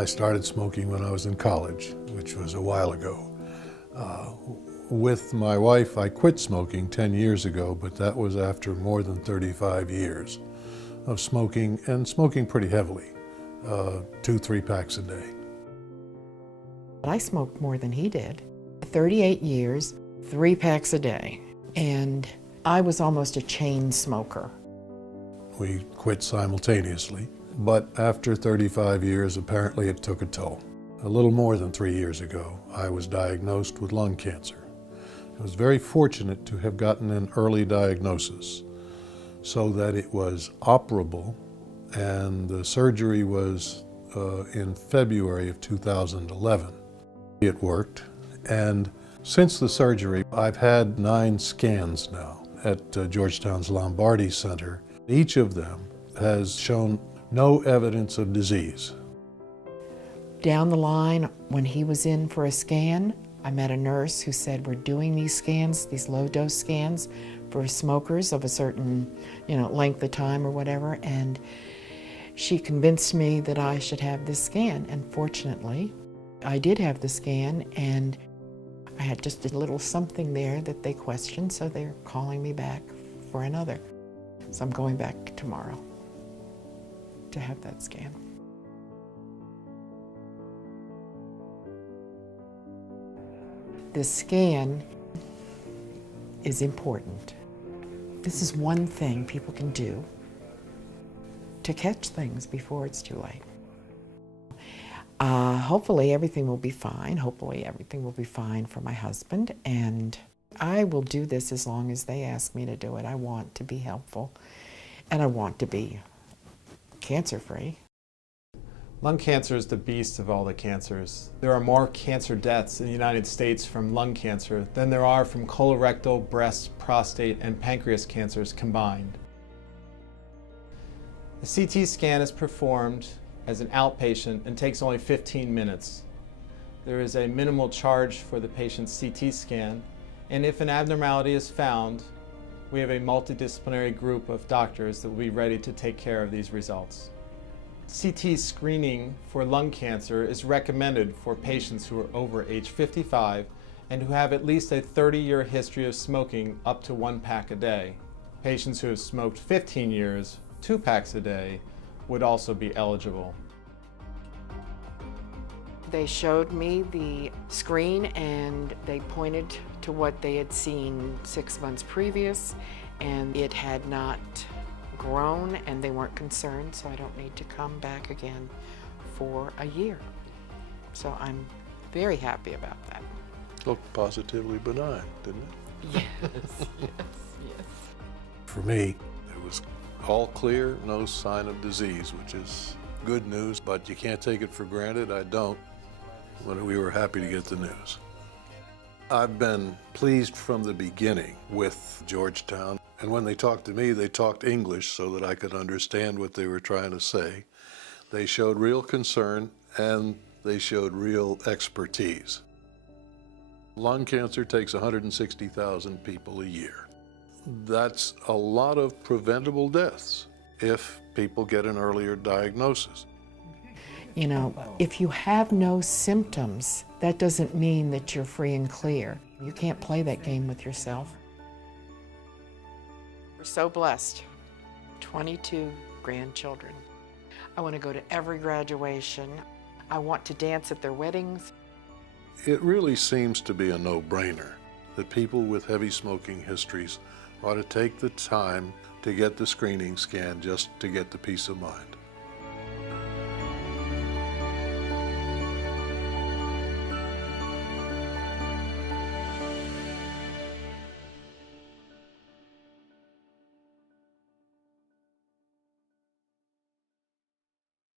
I started smoking when I was in college, which was a while ago. With my wife, I quit smoking 10 years ago, but that was after more than 35 years of smoking, and smoking pretty heavily, 2-3 packs a day. I smoked more than he did. 38 years, 3 packs a day, and I was almost a chain smoker. We quit simultaneously, but after 35 years, apparently it took a toll. A little more than 3 years ago, I was diagnosed with lung cancer. I was very fortunate to have gotten an early diagnosis so that it was operable, and the surgery was in February of 2011. It worked, and since the surgery, I've had 9 scans now at Georgetown's Lombardi Center. Each of them has shown no evidence of disease. Down the line, when he was in for a scan, I met a nurse who said, we're doing these scans, these low-dose scans for smokers of a certain, length of time or whatever, and she convinced me that I should have this scan, and fortunately, I did have the scan, and I had just a little something there that they questioned, so they're calling me back for another. So I'm going back tomorrow to have that scan. The scan is important. This is one thing people can do to catch things before it's too late. Hopefully everything will be fine. Hopefully everything will be fine for my husband, and I will do this as long as they ask me to do it. I want to be helpful, and I want to be cancer-free. Lung cancer is the beast of all the cancers. There are more cancer deaths in the United States from lung cancer than there are from colorectal, breast, prostate, and pancreas cancers combined. A CT scan is performed as an outpatient and takes only 15 minutes. There is a minimal charge for the patient's CT scan, and if an abnormality is found, we have a multidisciplinary group of doctors that will be ready to take care of these results. CT screening for lung cancer is recommended for patients who are over age 55 and who have at least a 30-year history of smoking up to 1 pack a day. Patients who have smoked 15 years, 2 packs a day, would also be eligible. They showed me the screen and they pointed to what they had seen 6 months previous, and it had not grown, and they weren't concerned, so I don't need to come back again for a year. So I'm very happy about that. Looked positively benign, didn't it? Yes, yes. For me, it was all clear, no sign of disease, which is good news, but you can't take it for granted. I don't. But we were happy to get the news. I've been pleased from the beginning with Georgetown. And when they talked to me, they talked English so that I could understand what they were trying to say. They showed real concern, and they showed real expertise. Lung cancer takes 160,000 people a year. That's a lot of preventable deaths if people get an earlier diagnosis. If you have no symptoms, that doesn't mean that you're free and clear. You can't play that game with yourself. We're so blessed. 22 grandchildren. I want to go to every graduation. I want to dance at their weddings. It really seems to be a no-brainer that people with heavy smoking histories ought to take the time to get the screening scan just to get the peace of mind.